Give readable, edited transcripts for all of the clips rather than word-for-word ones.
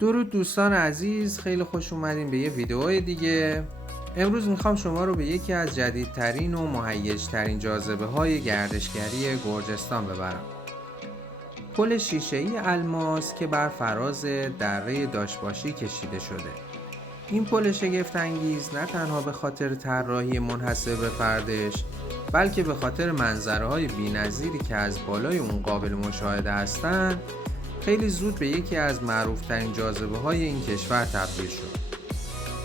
درود دوستان عزیز، خیلی خوش اومدین به یه ویدیو دیگه. امروز میخوام شما رو به یکی از جدیدترین و مهیجترین جاذبه های گردشگری گرجستان ببرم. پل شیشه‌ای الماس که بر فراز دره داشباشی کشیده شده. این پل شگفت انگیز نه تنها به خاطر طراحی منحصر به فردش، بلکه به خاطر منظره‌های بی‌نظیری که از بالای اون قابل مشاهده هستن، خیلی زود به یکی از معروفترین جاذبه‌های این کشور تبدیل شد.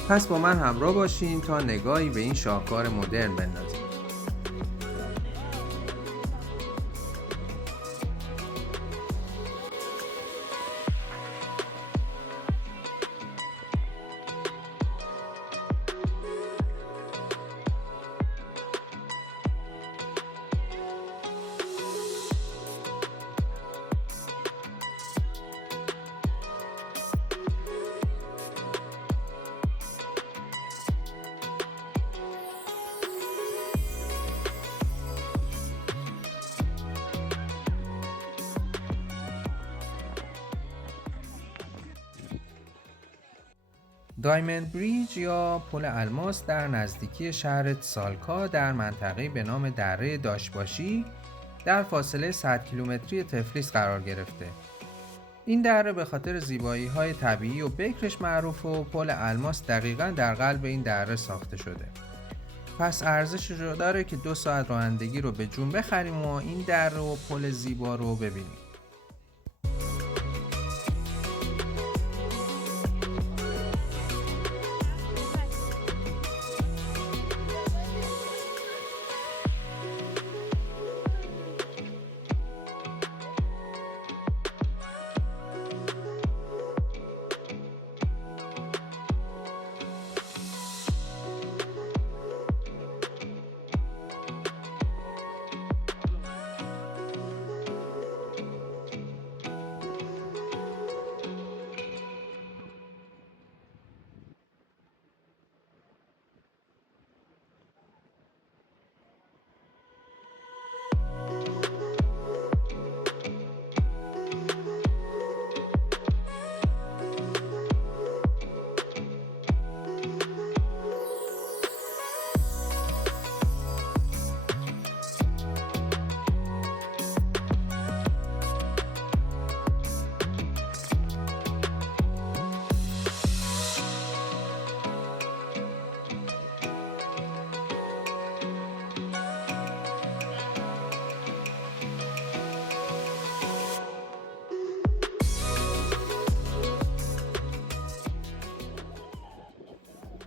پس با من همراه باشین تا نگاهی به این شاهکار مدرن بندازیم. دایموند بریج یا پل الماس در نزدیکی شهر تسالکا در منطقه‌ای به نام دره داشباشی در فاصله 100 کیلومتری تفلیس قرار گرفته. این دره به خاطر زیبایی‌های طبیعی و بکرش معروف و پل الماس دقیقاً در قلب این دره ساخته شده. پس ارزش رو داره که 2 ساعت رانندگی رو به جون بخریم و این دره و پل زیبا رو ببینیم.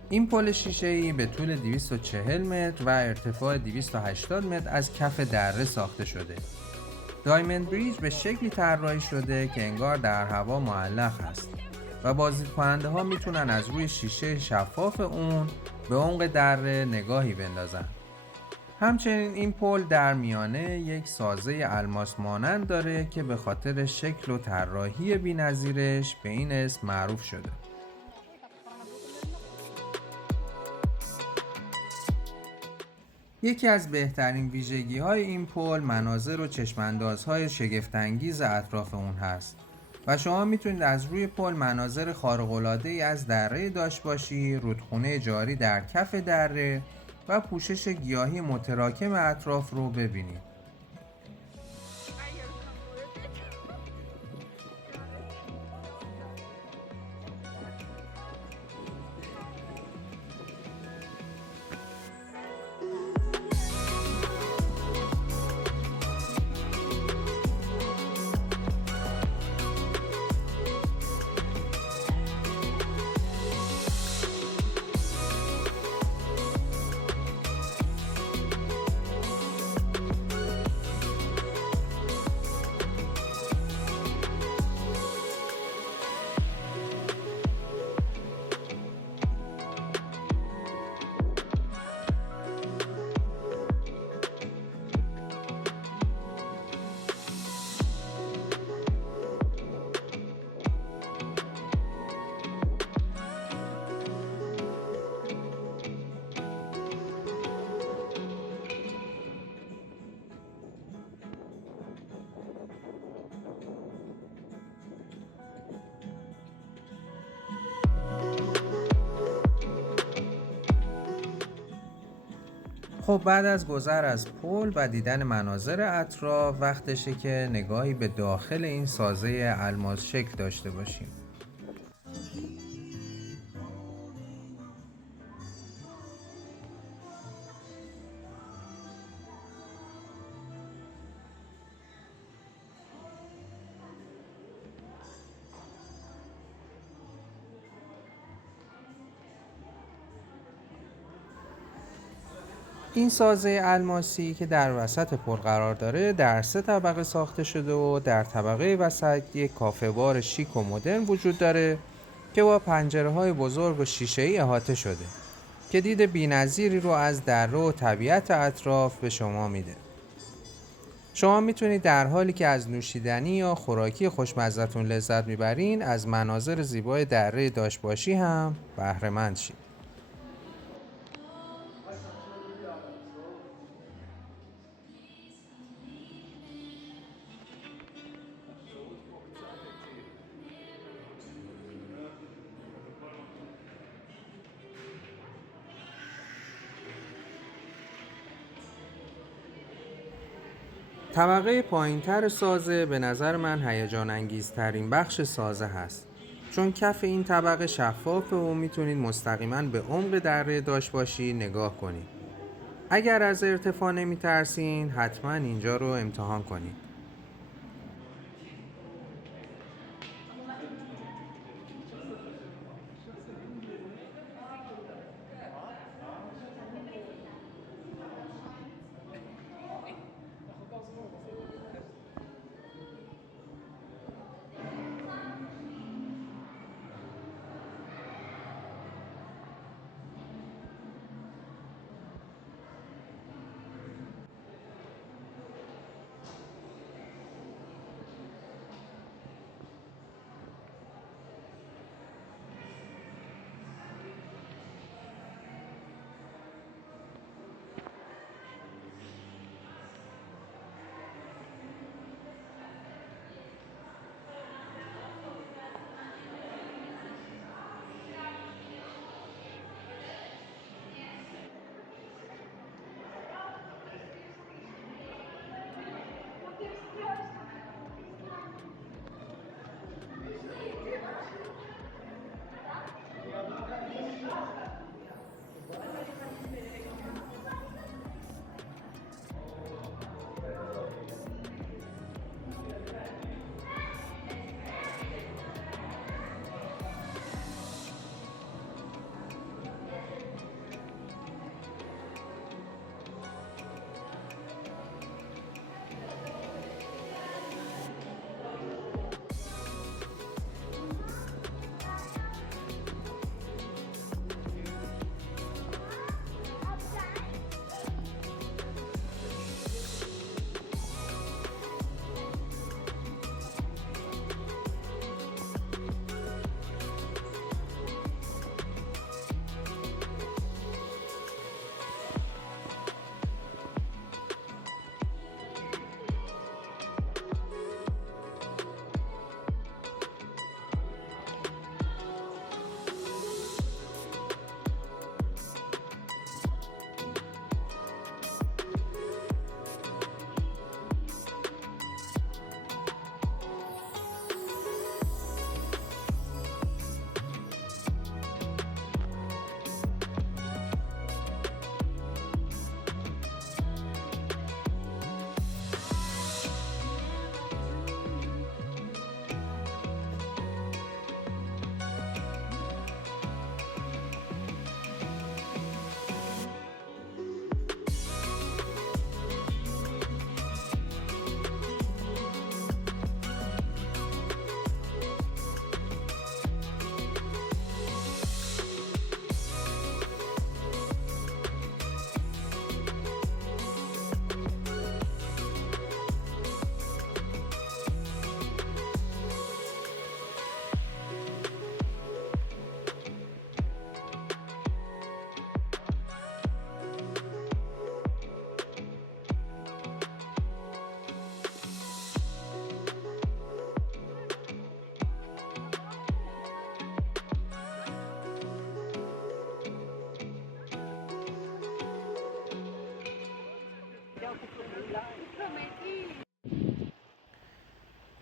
این پل شیشه‌ای به طول 240 متر و ارتفاع 280 متر از کف دره ساخته شده. دایموند بریج به شکلی طراحی شده که انگار در هوا معلق است و بازدیدکننده ها میتونن از روی شیشه شفاف اون به عمق دره نگاهی بندازن. همچنین این پل در میانه یک سازه الماس مانند داره که به خاطر شکل و طراحی بی‌نظیرش به این اسم معروف شده. یکی از بهترین ویژگی‌های این پل مناظر و چشم‌اندازهای شگفت‌انگیز اطراف اون هست و شما میتونید از روی پل مناظر خارق‌العاده‌ای از دره داشباشی، رودخونه جاری در کف دره و پوشش گیاهی متراکم اطراف رو ببینید. خب بعد از گذر از پل و دیدن مناظر اطراف وقتشه که نگاهی به داخل این سازه الماس شکل داشته باشیم. این سازه الماسی که در وسط پل قرار داره در 3 طبقه ساخته شده و در طبقه وسط یک کافه بار شیک و مدرن وجود داره که با پنجره‌های بزرگ و شیشه‌ای احاطه شده که دید بی‌نظیری رو از دره و طبیعت اطراف به شما میده. شما میتونید در حالی که از نوشیدنی یا خوراکی خوشمزه‌تون لذت میبرین از مناظر زیبای دره داشباشی هم بهره مند شید. طبقه پایینتر سازه به نظر من هیجان انگیزترین بخش سازه هست، چون کف این طبقه شفافه و میتونید مستقیما به عمق دره داشباشی نگاه کنید. اگر از ارتفاع نمیترسین حتما اینجا رو امتحان کنید.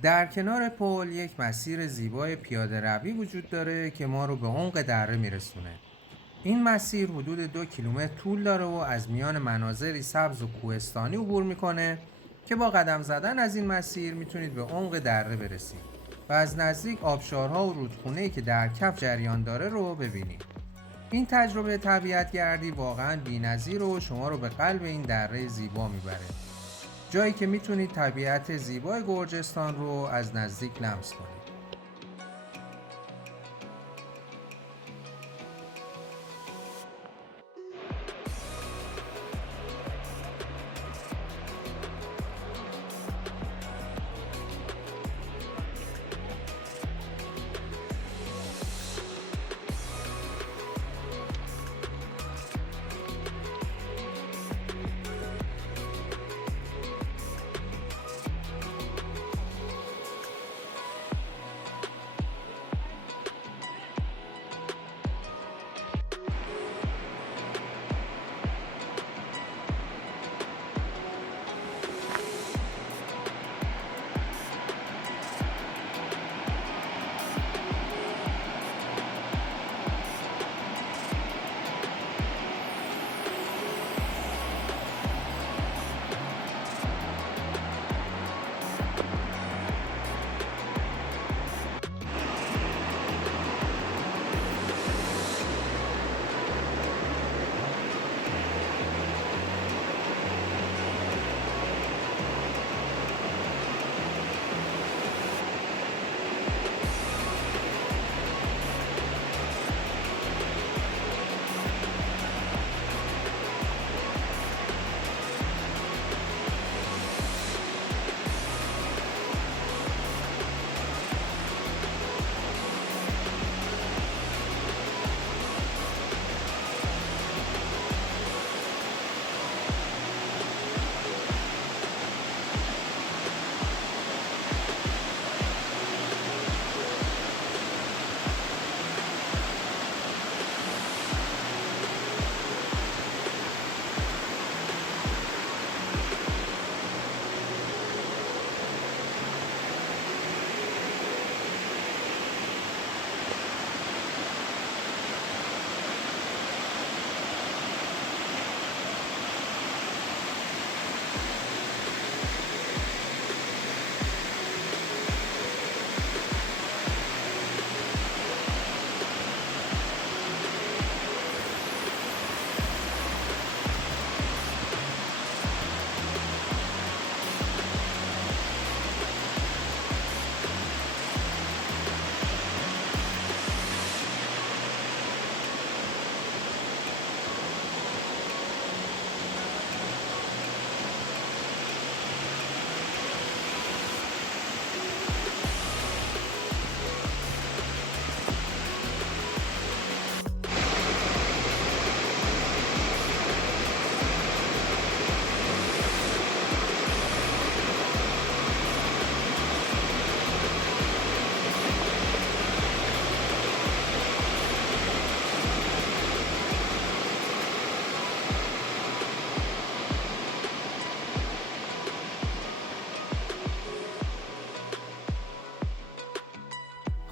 در کنار پل یک مسیر زیبای پیاده روی وجود داره که ما رو به عمق دره میرسونه. این مسیر حدود 2 کیلومتر طول داره و از میان مناظری سبز و کوهستانی عبور میکنه که با قدم زدن از این مسیر میتونید به عمق دره برسید و از نزدیک آبشارها و رودخونه‌ای که در کف جریان داره رو ببینید. این تجربه طبیعت گردی واقعاً بی‌نظیر و شما رو به قلب این دره زیبا میبره. جایی که میتونید طبیعت زیبای گرجستان رو از نزدیک لمس کنید.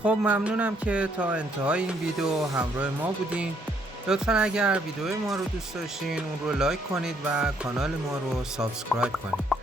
خب ممنونم که تا انتهای این ویدیو همراه ما بودین. لطفا اگر ویدیوی ما رو دوست داشتین اون رو لایک کنید و کانال ما رو سابسکرایب کنید.